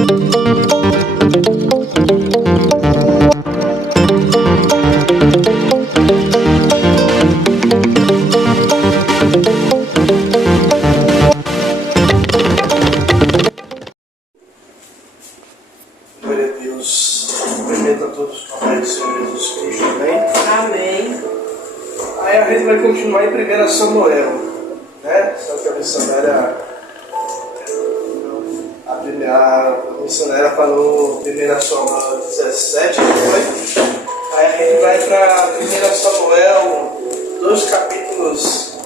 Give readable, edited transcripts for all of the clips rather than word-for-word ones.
Glória a Deus. Cumprimento a todos com a paz do Senhor Jesus Cristo. Amém? Amém. Aí a gente vai continuar em 1 Samuel, né? Só que a missionária falou 1 Samuel 17, não foi? Aí a gente vai para 1 Samuel, 2 capítulos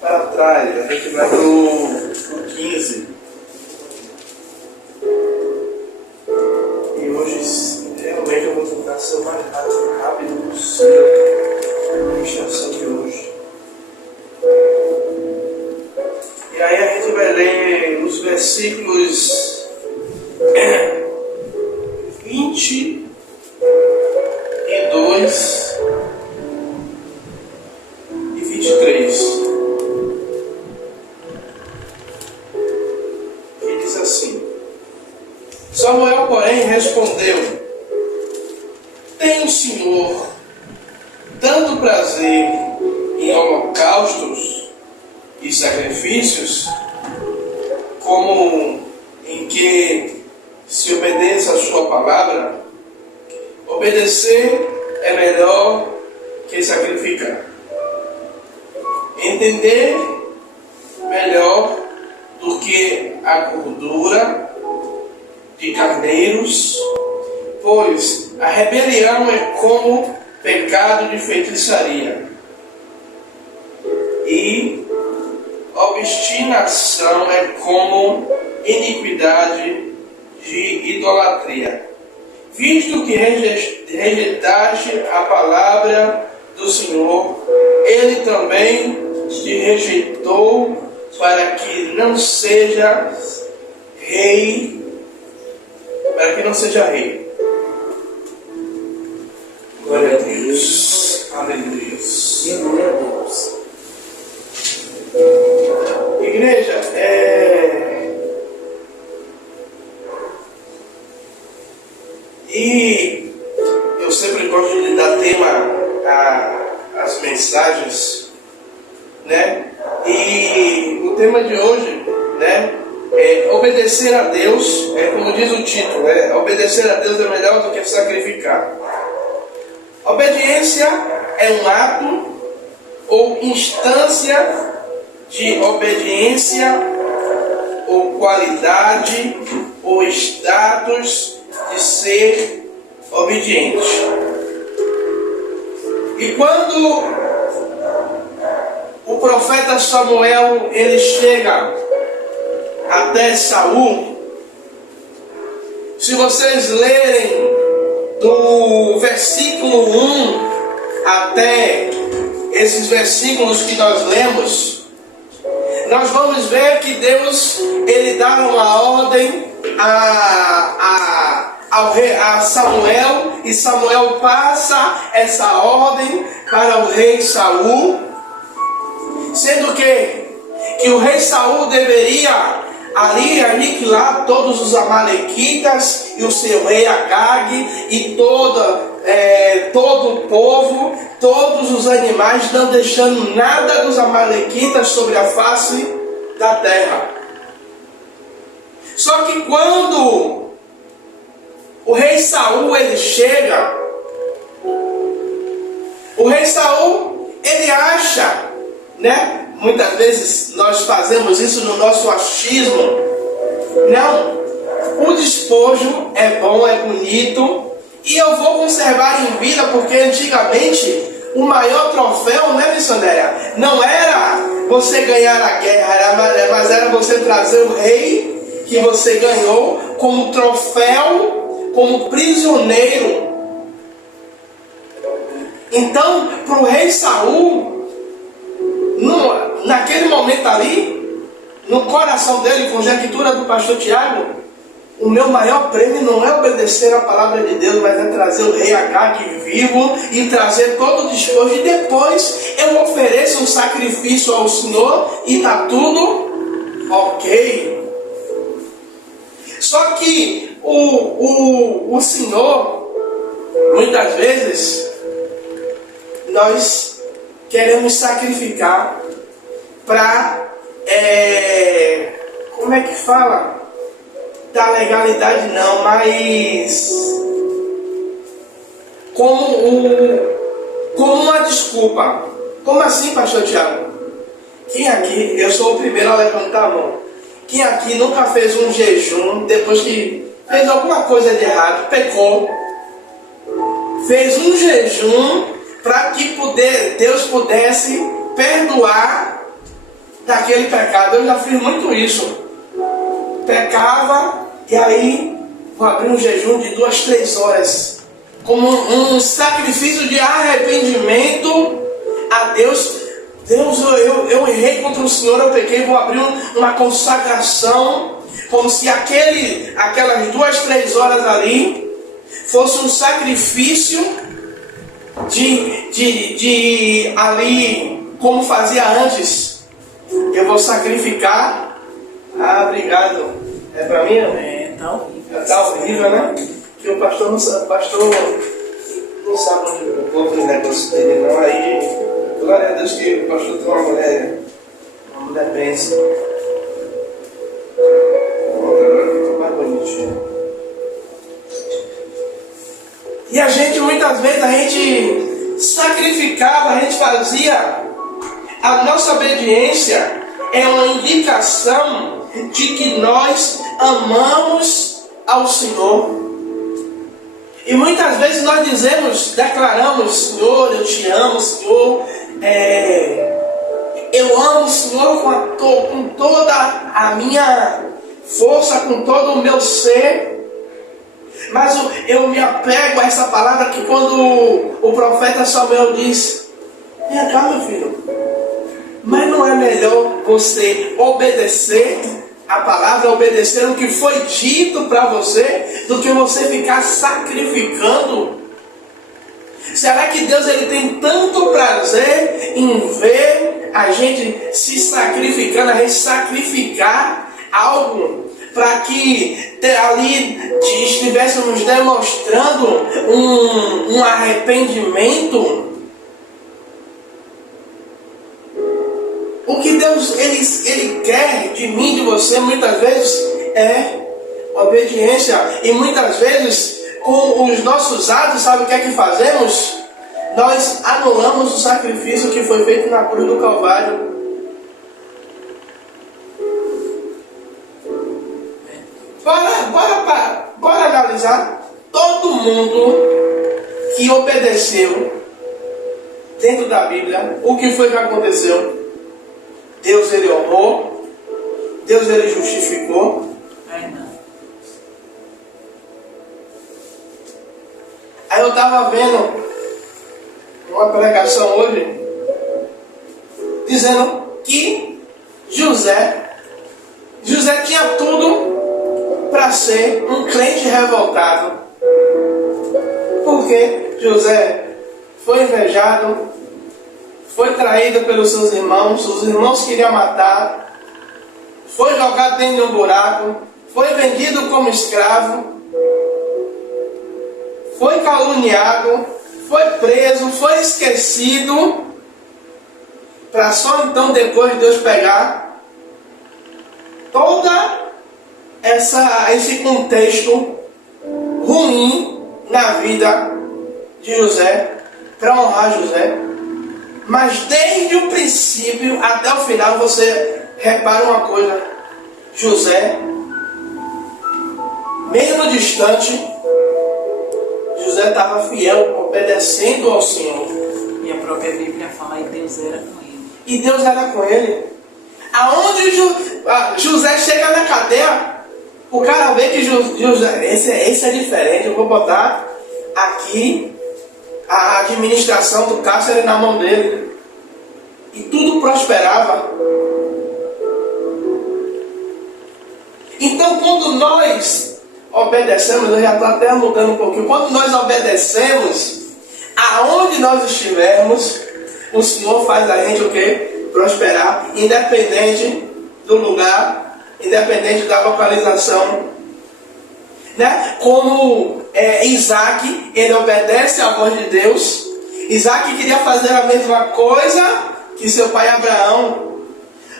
para trás. A gente vai para o 15. E hoje, realmente, eu vou tentar ser o mais rápido possível na instrução de hoje. E aí a gente vai ler os versículos 22 e 23. Que diz assim: Samuel, porém, respondeu: tem o Senhor tanto prazer em holocaustos e sacrifícios, como em que se obedeça a sua palavra? Obedecer é melhor que sacrificar. Entender melhor do que a gordura de carneiros, pois a rebelião é como pecado de feitiçaria, e obstinação é como iniquidade de idolatria. Visto que rejeitaste a palavra do Senhor, Ele também te rejeitou para que não seja rei. Glória a Deus. Aleluia. Glória a Deus. Igreja, e eu sempre gosto de dar tema às mensagens, né? E o tema de hoje, né, é obedecer a Deus. Como diz o título, obedecer a Deus é melhor do que sacrificar. Obediência é um ato ou instância de obediência, ou qualidade, ou status de ser obediente. E quando o profeta Samuel ele chega até Saul, se vocês lerem do versículo 1 até esses versículos que nós lemos, nós vamos ver que Deus ele dá uma ordem a Samuel, e Samuel passa essa ordem para o rei Saul, sendo que o rei Saul deveria ali aniquilar todos os amalequitas e o seu rei Agag e todo o povo, todos os animais, não deixando nada dos amalequitas sobre a face da terra. Só que quando o rei Saul ele chega, o rei Saul ele acha, né? Muitas vezes nós fazemos isso no nosso achismo. Não, o despojo é bom, é bonito, e eu vou conservar em vida, porque antigamente o maior troféu, né, missionária? Não era você ganhar a guerra, mas era você trazer o rei que você ganhou como troféu, como prisioneiro. Então, para o rei Saul, naquele momento ali, no coração dele, conjectura do pastor Tiago, o meu maior prêmio não é obedecer a palavra de Deus, mas é trazer o rei Agag vivo e trazer todo o despojo, e depois eu ofereço um sacrifício ao Senhor e está tudo ok. Só que o Senhor, muitas vezes, nós queremos sacrificar para, como é que fala? Da legalidade não, mas como uma desculpa. Como assim, pastor Tiago? Quem aqui, eu sou o primeiro a levantar a mão, quem aqui nunca fez um jejum depois que fez alguma coisa de errado, pecou, fez um jejum para que Deus pudesse perdoar daquele pecado? Eu já fiz muito isso. Pecava e aí vou abrir um jejum de 2, 3 horas como um sacrifício de arrependimento a Deus. Deus, eu errei contra o Senhor, eu pequei, vou abrir uma consagração, como se aquelas 2, 3 horas ali fosse um sacrifício de ali, como fazia antes. Eu vou sacrificar. Ah, obrigado. É pra mim? Tá horrível. Tá horrível, né? Que o pastor não sabe onde eu vou pro negócio dele, não. Aí, glória a Deus que o pastor tem uma mulher bênção. Agora ficou mais bonitinho. E a gente, muitas vezes, a gente sacrificava, a gente fazia. A nossa obediência é uma indicação de que nós amamos ao Senhor. E muitas vezes nós declaramos: Senhor, eu te amo, Senhor, eu amo o Senhor com toda a minha força, com todo o meu ser. Mas eu me apego a essa palavra que quando o profeta Samuel diz: vem cá, meu filho, mas não é melhor você obedecer a palavra, obedecer o que foi dito para você, do que você ficar sacrificando? Será que Deus ele tem tanto prazer em ver a gente se sacrificando, a gente sacrificar algo para que ali estivéssemos demonstrando um arrependimento? O que Deus ele quer de mim, de você, muitas vezes é obediência. E muitas vezes, com os nossos atos, sabe o que é que fazemos? Nós anulamos o sacrifício que foi feito na cruz do Calvário. Bora analisar. Todo mundo que obedeceu dentro da Bíblia, o que foi que aconteceu? Deus ele honrou, Deus ele justificou. Aí eu estava vendo uma pregação hoje dizendo que José tinha tudo para ser um crente revoltado, porque José foi invejado, foi traído pelos seus irmãos, os irmãos queriam matar, foi jogado dentro de um buraco, foi vendido como escravo, foi caluniado, foi preso, foi esquecido, para só então depois Deus pegar toda esse contexto ruim na vida de José, para honrar José. Mas desde o princípio até o final você repara uma coisa: José, mesmo distante, José estava fiel, obedecendo ao Senhor. E a própria Bíblia fala que Deus era com ele. E Deus era com ele. Aonde José chega na cadeia, o cara vê que José, esse é diferente. Eu vou botar aqui a administração do cárcere na mão dele. E tudo prosperava. Então, quando nós obedecemos, eu já estou até mudando um pouquinho. Quando nós obedecemos, aonde nós estivermos, o Senhor faz a gente o quê? Prosperar, independente do lugar, independente da localização. né? Como Isaac, ele obedece à voz de Deus. Isaac queria fazer a mesma coisa que seu pai Abraão.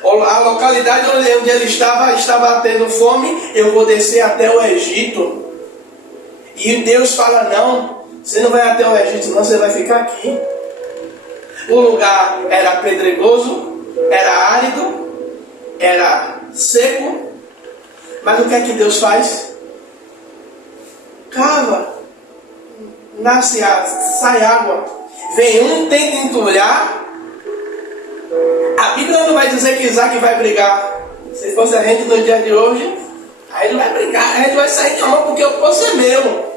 A localidade onde ele estava tendo fome. Eu vou descer até o Egito. E Deus fala: não, você não vai até o Egito, não, você vai ficar aqui. O lugar era pedregoso, era árido, era seco. Mas o que é que Deus faz? Cava, sai água. Vem um, tenta entulhar. A Bíblia não vai dizer que Isaac vai brigar. Se fosse a gente no dia de hoje, aí ele vai brigar, a gente vai sair de mão porque o poço é meu.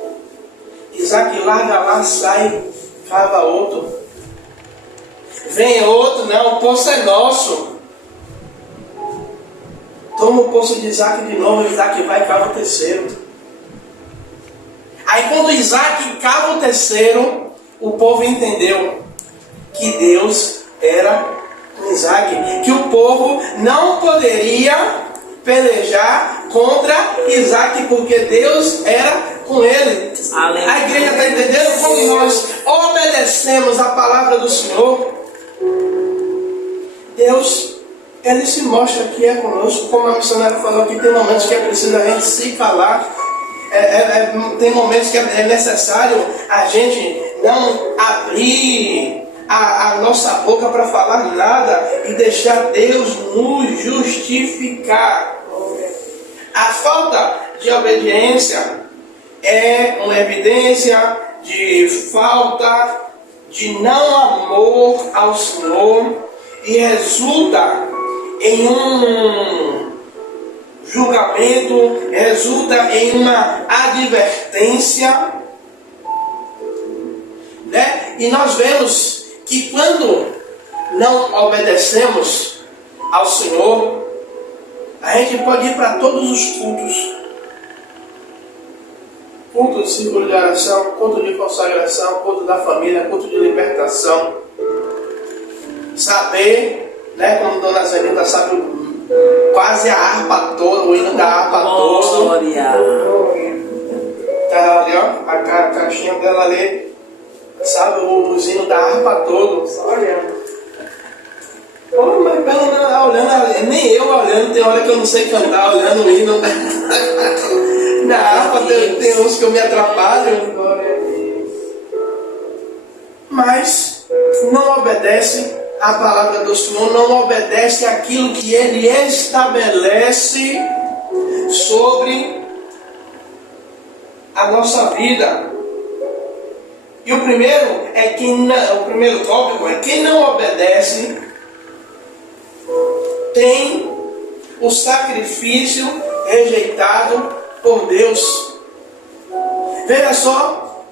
Isaac larga lá, sai, cava outro. Vem outro, não, o poço é nosso. Toma o poço de Isaac de novo, Isaac vai e cava o terceiro. Aí quando Isaac cava o terceiro, o povo entendeu que Deus era com Isaac, que o povo não poderia pelejar contra Isaac, porque Deus era com ele. Aleluia. A igreja está entendendo como nós obedecemos a palavra do Senhor. Deus, ele se mostra que é conosco, como a missionária falou, que tem momentos que é preciso a gente se calar. Tem momentos que é necessário a gente não abrir a nossa boca para falar nada e deixar Deus nos justificar. A falta de obediência é uma evidência de falta de não amor ao Senhor e resulta em um julgamento, resulta em uma advertência, né? E nós vemos que quando não obedecemos ao Senhor, a gente pode ir para todos os cultos. Culto de círculo de oração, culto de consagração, culto da família, culto de libertação. Saber, né, como Dona Zenilda sabe quase a harpa toda, o hino da harpa toda. Glória. Tá ali, ó, a caixinha dela ali, sabe, o hino da harpa todo. Só olhando. Oh, mas pelo menos olhando, nem eu olhando, tem hora que eu não sei cantar, olhando o hino da harpa, tem uns que eu me atrapalho. Mas não obedece a palavra do Senhor, não obedece aquilo que Ele estabelece sobre a nossa vida. E o primeiro tópico é quem não obedece tem o sacrifício rejeitado por Deus. Veja só,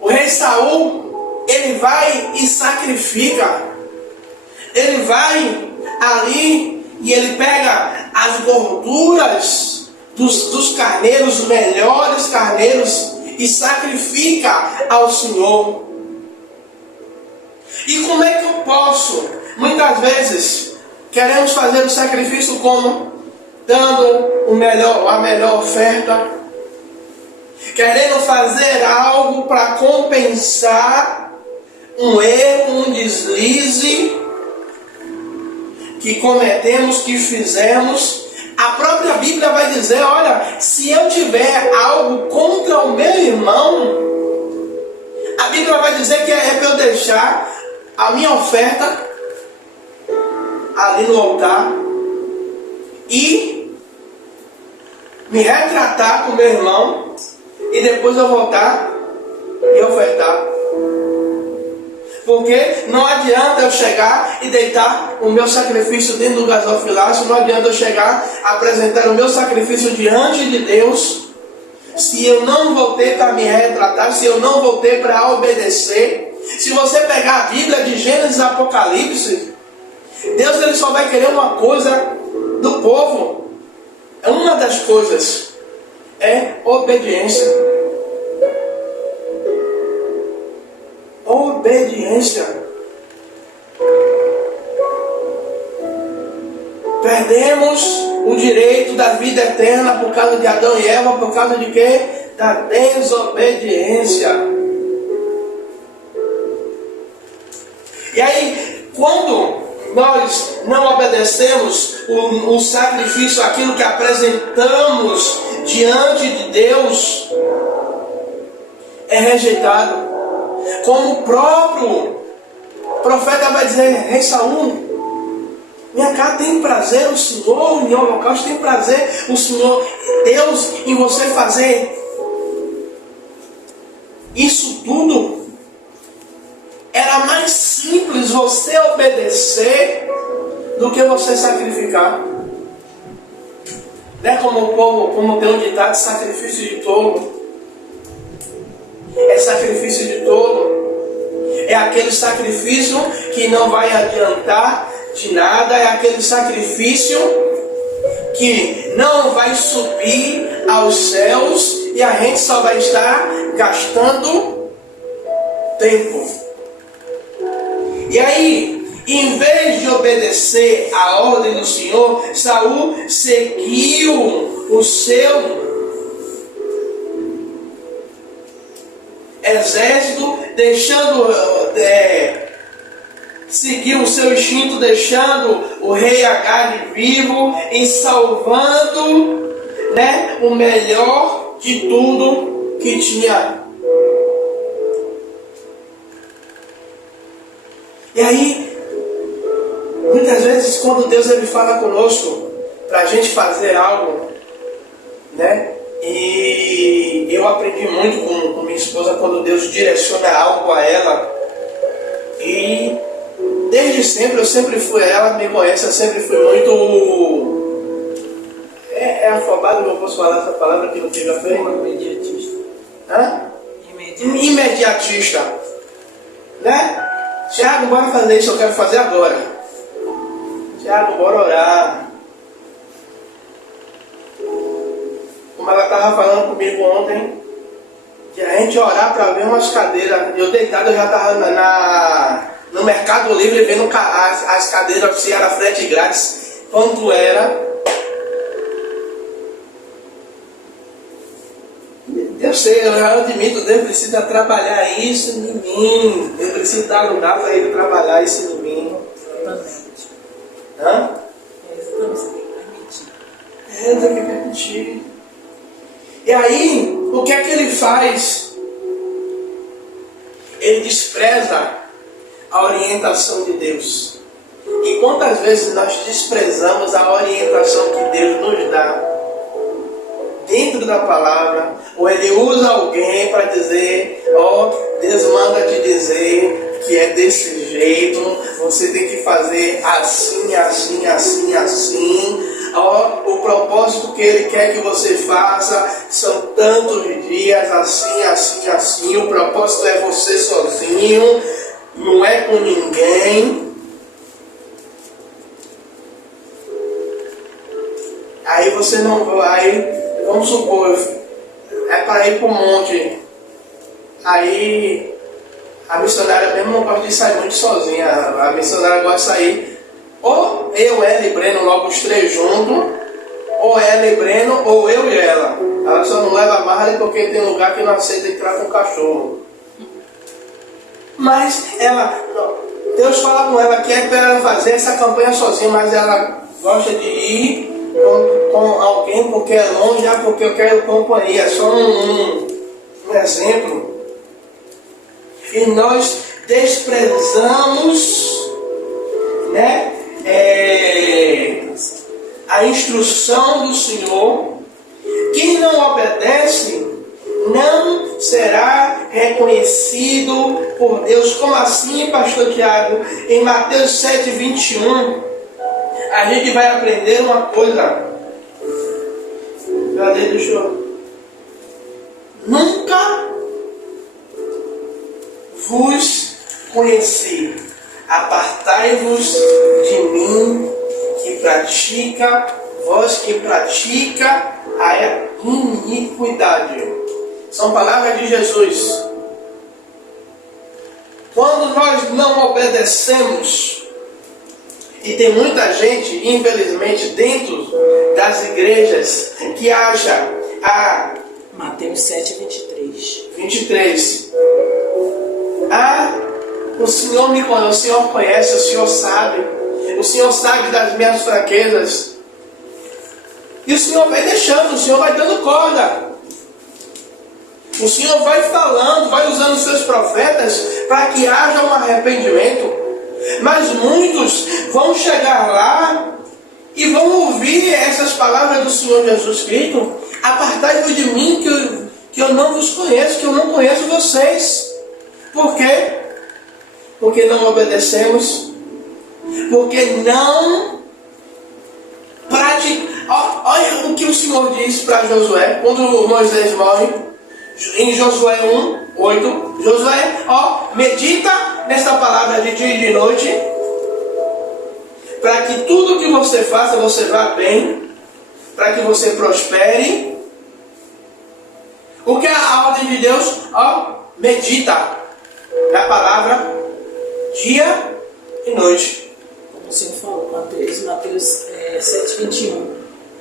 o rei Saul, ele vai e sacrifica. Ele vai ali e ele pega as gorduras dos carneiros, os melhores carneiros, e sacrifica ao Senhor. E como é que eu posso? Muitas vezes queremos fazer o sacrifício como? Dando a melhor oferta, querendo fazer algo para compensar um erro, um deslize que cometemos, que fizemos. A própria Bíblia vai dizer: olha, se eu tiver algo contra o meu irmão, a Bíblia vai dizer que é para eu deixar a minha oferta ali no altar e me retratar com o meu irmão e depois eu voltar e ofertar. Porque não adianta eu chegar e deitar o meu sacrifício dentro do gasofilácio, não adianta eu chegar a apresentar o meu sacrifício diante de Deus, se eu não voltei para me retratar, se eu não voltei para obedecer. Se você pegar a Bíblia de Gênesis e Apocalipse, Deus ele só vai querer uma coisa do povo. Uma das coisas é obediência. Obediência. Perdemos o direito direito da vida eterna por causa de Adão e Eva, por causa de quê? Da desobediência. E aí, quando nós não obedecemos o sacrifício, aquilo que apresentamos diante de Deus, é rejeitado. Como o próprio profeta vai dizer: rei Saul, minha cara tem prazer o Senhor, em holocausto tem prazer o Senhor, Deus, em você fazer isso tudo. Era mais simples você obedecer do que você sacrificar. Não é como o povo, como tem um ditado, sacrifício de tolo. É sacrifício de tolo. É aquele sacrifício que não vai adiantar de nada. É aquele sacrifício que não vai subir aos céus e a gente só vai estar gastando tempo. E aí, em vez de obedecer a ordem do Senhor, Saul seguiu o seu exército, deixando seguiu o seu instinto, deixando o rei Agag vivo e salvando, o melhor de tudo que tinha. E aí, muitas vezes quando Deus ele fala conosco para a gente fazer algo, e eu aprendi muito com minha esposa quando Deus direciona algo a ela, e desde sempre, eu sempre fui, ela me conhece, eu sempre fui muito, afobado, não posso falar essa palavra que não teve a fé? Imediatista. Hã? Imediatista. Tiago, bora fazer isso, eu quero fazer agora. Tiago, bora orar. Como ela estava falando comigo ontem, de a gente orar para ver umas cadeiras. Eu deitado, eu já estava no Mercado Livre vendo as cadeiras, se era frete grátis, quanto era. Eu sei, eu já admito, Deus precisa trabalhar isso em mim. Deus precisa dar lugar para Ele trabalhar isso em mim. Exatamente. Hã? Exatamente. Tem que permitir. E aí, o que é que ele faz? Ele despreza a orientação de Deus. E quantas vezes nós desprezamos a orientação que Deus nos dá dentro da palavra, ou ele usa alguém para dizer: Deus manda te dizer que é desse jeito, você tem que fazer assim, assim, assim, assim. O propósito que ele quer que você faça são tantos dias, assim, assim, assim. O propósito é você sozinho, não é com ninguém. Aí você não vai. Vamos supor, é para ir para o monte. Aí a missionária mesmo não gosta de sair muito sozinha. A missionária gosta de sair, ou eu, ela e Breno, logo os três juntos, ou ela e Breno, ou eu e ela. Ela só não leva a Marley porque tem lugar que não aceita entrar com o cachorro. Mas Deus fala com ela que é para ela fazer essa campanha sozinha, mas ela gosta de ir com alguém porque é longe, porque eu quero companhia. É só um exemplo. E nós desprezamos a instrução do Senhor. Quem não obedece não será reconhecido por Deus. Como assim, pastor Tiago? Em Mateus 7:21, a gente vai aprender uma coisa. Cadê? Deixa eu... Nunca vos conheci. Apartai-vos de mim, vós que pratica a iniquidade. São palavras de Jesus. Quando nós não obedecemos, E tem muita gente, infelizmente, dentro das igrejas que acha Mateus 7:23. 23. O Senhor me conhece, o Senhor conhece, o Senhor sabe das minhas fraquezas. E o Senhor vai deixando, o Senhor vai dando corda. O Senhor vai falando, vai usando os seus profetas para que haja um arrependimento. Mas muitos vão chegar lá e vão ouvir essas palavras do Senhor Jesus Cristo: apartai-vos de mim, que eu não vos conheço, que eu não conheço vocês. Por quê? Porque não obedecemos, porque não praticamos. Olha o que o Senhor diz para Josué quando Moisés morre, em Josué 1:8. Josué, medita nesta palavra de dia e de noite, para que tudo que você faça, você vá bem, para que você prospere. O que é a ordem de Deus? Medita na palavra dia e noite. Como o Senhor falou, Mateus 7:21,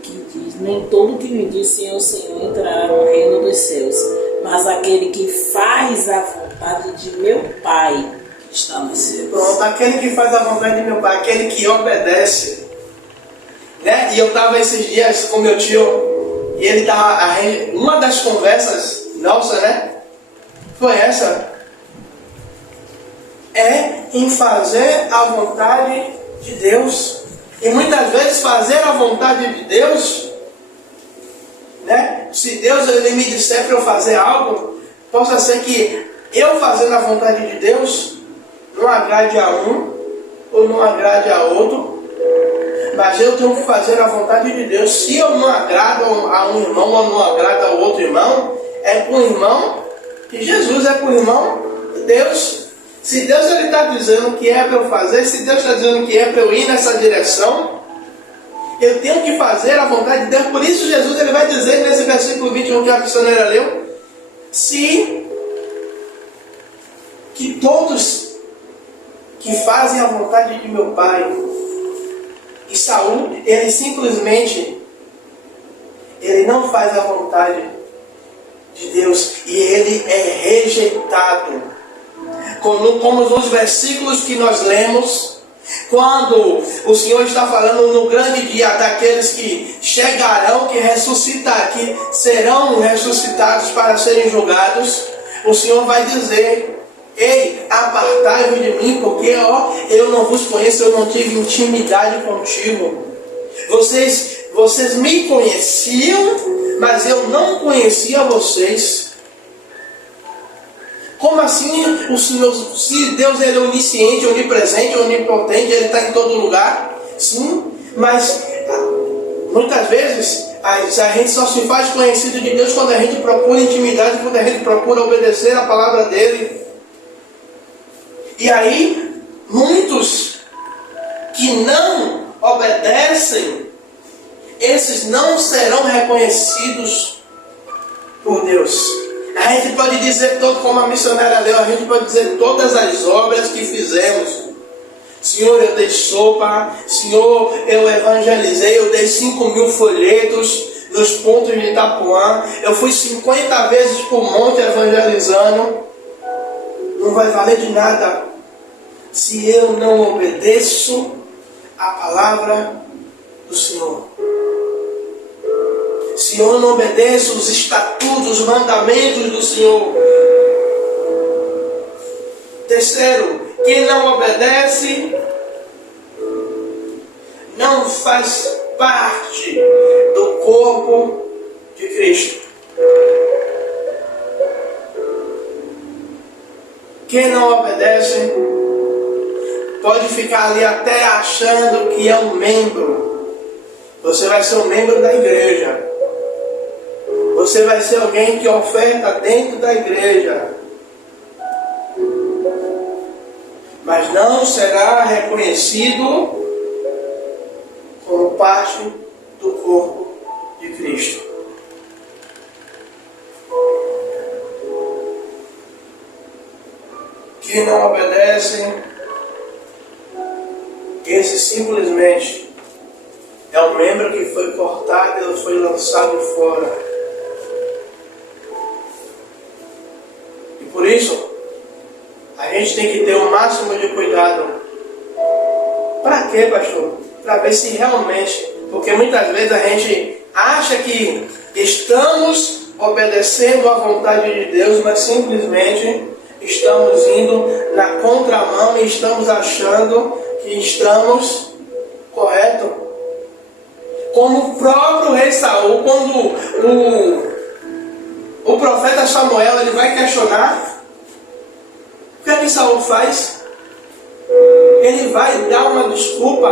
que diz: nem todo que me diz Senhor, Senhor entrará no reino dos céus, mas aquele que faz a vontade de meu Pai que está nos céus. Pronto, aquele que faz a vontade de meu Pai, aquele que obedece. Né? E eu estava esses dias com meu tio, e ele estava. Uma das conversas nossa, né? Foi essa. Em fazer a vontade de Deus. E muitas vezes fazer a vontade de Deus, né? Se Deus ele me disser para eu fazer algo, possa ser que eu fazendo a vontade de Deus não agrade a um ou não agrade a outro, mas eu tenho que fazer a vontade de Deus. Se eu não agrado a um irmão ou não agrado ao outro irmão, é com o irmão de Jesus, é com o irmão de Deus. Se Deus está dizendo que é para eu fazer, se Deus está dizendo que é para eu ir nessa direção, eu tenho que fazer a vontade de Deus. Por isso Jesus ele vai dizer nesse versículo 21 que a missionária leu, que todos que fazem a vontade de meu Pai. E Saul, ele simplesmente, ele não faz a vontade de Deus e ele é rejeitado. Como nos versículos que nós lemos, quando o Senhor está falando no grande dia daqueles que chegarão, que serão ressuscitados para serem julgados, o Senhor vai dizer: ei, apartai-vos de mim, porque eu não vos conheço, eu não tive intimidade contigo. Vocês me conheciam, mas eu não conhecia vocês. Como assim o Senhor, se Deus ele é onisciente, onipresente, onipotente, ele está em todo lugar? Sim, mas muitas vezes a gente só se faz conhecido de Deus quando a gente procura intimidade, quando a gente procura obedecer a palavra dele. E aí, muitos que não obedecem, esses não serão reconhecidos por Deus. A gente pode dizer, como a missionária leu, a gente pode dizer todas as obras que fizemos. Senhor, eu dei sopa. Senhor, eu evangelizei. Eu dei 5.000 folhetos nos pontos de Itapuã. Eu fui 50 vezes por monte evangelizando. Não vai valer de nada se eu não obedeço a palavra do Senhor. Se eu não obedeço os estatutos, os mandamentos do Senhor. Terceiro, quem não obedece não faz parte do corpo de Cristo. Quem não obedece pode ficar ali até achando que é um membro. Você vai ser um membro da igreja. Você vai ser alguém que oferta dentro da igreja. Mas não será reconhecido como parte do corpo de Cristo. Quem não obedece, esse simplesmente é um membro que foi cortado e foi lançado fora. E por isso, a gente tem que ter o máximo de cuidado. Para quê, pastor? Para ver se realmente, porque muitas vezes a gente acha que estamos obedecendo à vontade de Deus, mas simplesmente estamos indo na contramão e estamos achando que estamos corretos. Como o próprio rei Saul, quando o profeta Samuel ele vai questionar, o que é que Saul faz? Ele vai dar uma desculpa.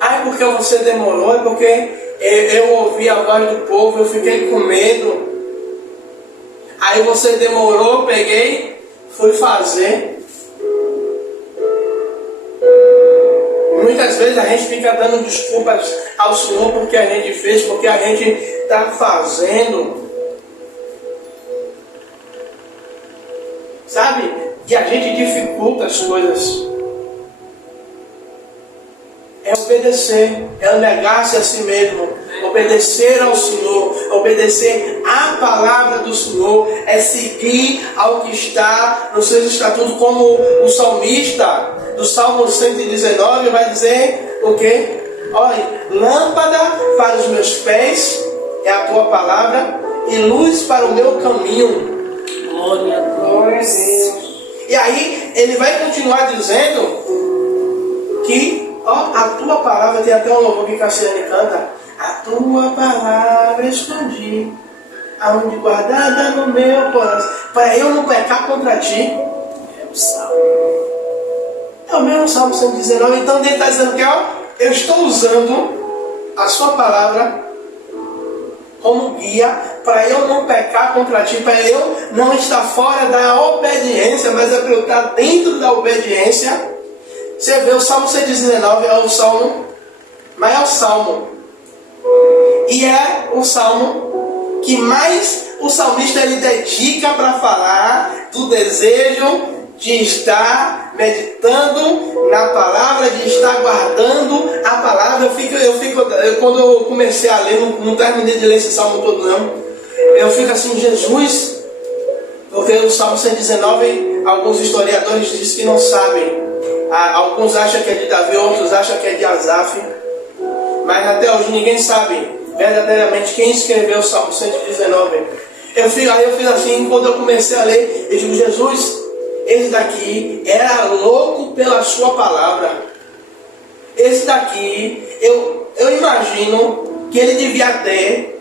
Ah, é porque você demorou, é porque eu ouvi a voz do povo, eu fiquei com medo. Aí você demorou, peguei, fui fazer. Muitas vezes a gente fica dando desculpas ao Senhor porque a gente fez, porque a gente está fazendo. Sabe? E a gente dificulta as coisas. É obedecer, é negar-se a si mesmo, obedecer ao Senhor, obedecer à palavra do Senhor, é seguir ao que está nos seus estatutos, como o salmista do Salmo 119 vai dizer o quê? Olha, lâmpada para os meus pés é a tua palavra e luz para o meu caminho. Glória a Deus. E aí ele vai continuar dizendo que a tua palavra, tem até um louvor que Cassiane canta, a tua palavra escondi, aonde guardada no meu coração, para eu não pecar contra ti. É o salmo. É o mesmo Salmo 119, então ele está dizendo que eu estou usando a sua palavra como guia, para eu não pecar contra ti, para eu não estar fora da obediência, mas é para eu estar dentro da obediência. Você vê o Salmo 119 é o salmo, maior salmo. E é o salmo que mais o salmista ele dedica para falar do desejo de estar meditando na palavra, de estar guardando a palavra. Quando eu comecei a ler, não terminei de ler esse salmo todo não. Eu fico assim, Jesus, porque o Salmo 119, alguns historiadores dizem que não sabem. Alguns acham que é de Davi, outros acham que é de Asaf, mas até hoje ninguém sabe verdadeiramente quem escreveu o Salmo 119. Aí eu fiz assim, quando eu comecei a ler, eu digo, Jesus, esse daqui era louco pela sua palavra. Esse daqui, eu imagino que ele devia ter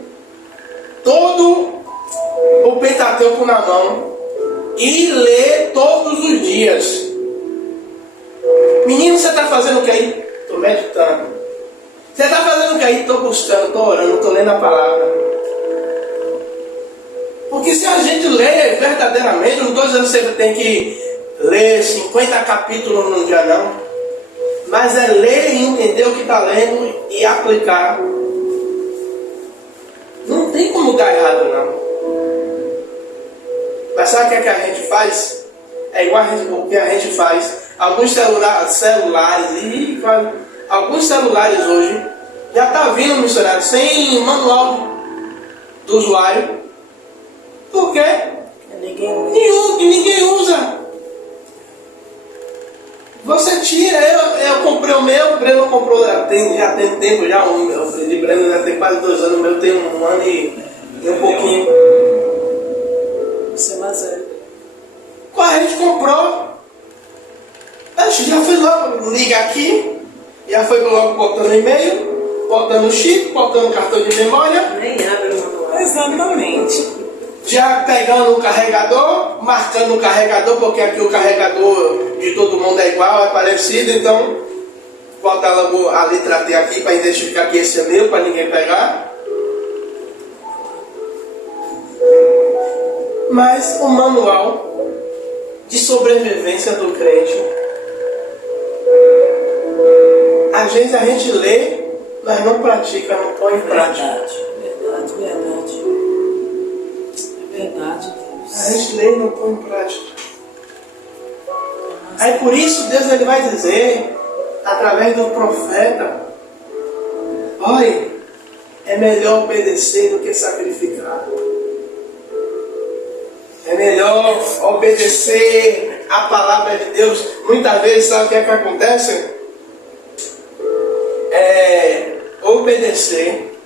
todo o Pentateuco na mão e ler todos os dias. Menino, você está fazendo o que aí? Estou meditando. Você está fazendo o que aí? Estou buscando, estou orando, estou lendo a palavra. Porque se a gente lê verdadeiramente, não estou dizendo que você tem que ler 50 capítulos num dia não. Mas é ler e entender o que está lendo e aplicar. Não tem como dar errado não. Mas sabe o que a gente faz? É igual o que a gente faz. Alguns celulares hoje já está vindo missionário sem manual do usuário. Por quê? Ninguém usa. Você tira, eu comprei o meu, o Breno comprou, já tem tempo já, o meu de Breno já tem quase 2 anos, o meu tem 1 ano e um pouquinho. Você é mais velho. Qual a gente comprou? Já fui logo, liga aqui, já foi logo botando e-mail, botando chip, botando cartão de memória. Nem abre o manual. Exatamente. Já pegando o carregador, marcando o carregador, porque aqui o carregador de todo mundo é igual, é parecido, então bota logo a letra T aqui para identificar que esse é meu, para ninguém pegar. Mas o manual de sobrevivência do crente, às vezes a gente lê, mas não pratica, não põe em prática. Verdade, Deus. A gente lê e não põe em prática. A Aí por isso Deus ele vai dizer, através do profeta, olha, é melhor obedecer do que sacrificar. É melhor obedecer a palavra de Deus. Muitas vezes, sabe o que é que acontece? Obedecer,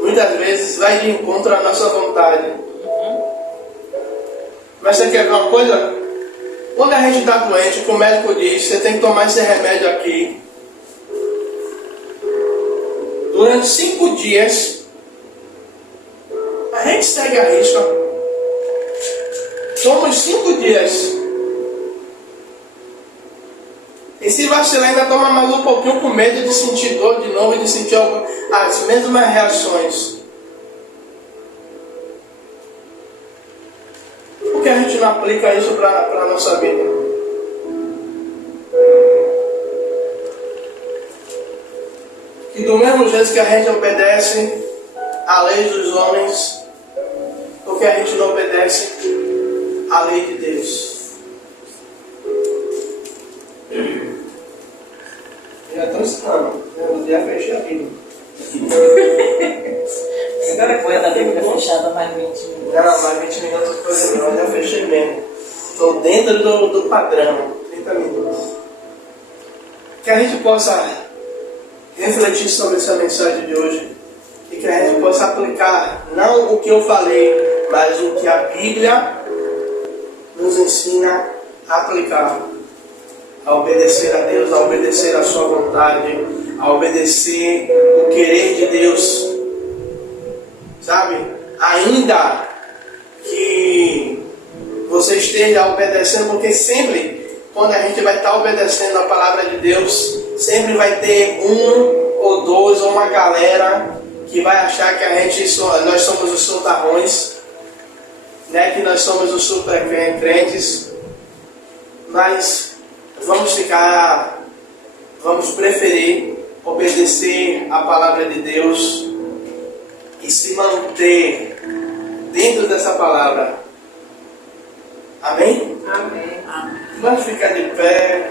muitas vezes vai de encontro à nossa vontade. Mas você quer ver uma coisa? Quando a gente está doente, que o médico diz, você tem que tomar esse remédio aqui durante 5 dias, a gente segue a risca. Somos 5 dias. E se vacilar, ainda toma mais um pouquinho com medo de sentir dor de novo e de sentir as mesmas reações. Por que a gente não aplica isso para a nossa vida? E do mesmo jeito que a gente obedece à lei dos homens, por que a gente não obedece à lei de Deus? Já estou ensinando, eu já fechei a Bíblia. Agora foi a Bíblia fechada mais 20 minutos. Não, mais 20 minutos coisa não, eu já fechei mesmo. Estou dentro do padrão, 30 minutos. Que a gente possa refletir sobre essa mensagem de hoje e que a gente possa aplicar não o que eu falei, mas o que a Bíblia nos ensina a aplicar, a obedecer a Deus, a obedecer a sua vontade, a obedecer o querer de Deus, sabe? Ainda que você esteja obedecendo, porque sempre quando a gente vai estar obedecendo a palavra de Deus, sempre vai ter um ou dois ou uma galera que vai achar que nós somos os soltarrões, né? Que nós somos os super crentes, mas vamos preferir obedecer a palavra de Deus e se manter dentro dessa palavra. Amém? Amém. Vamos ficar de pé.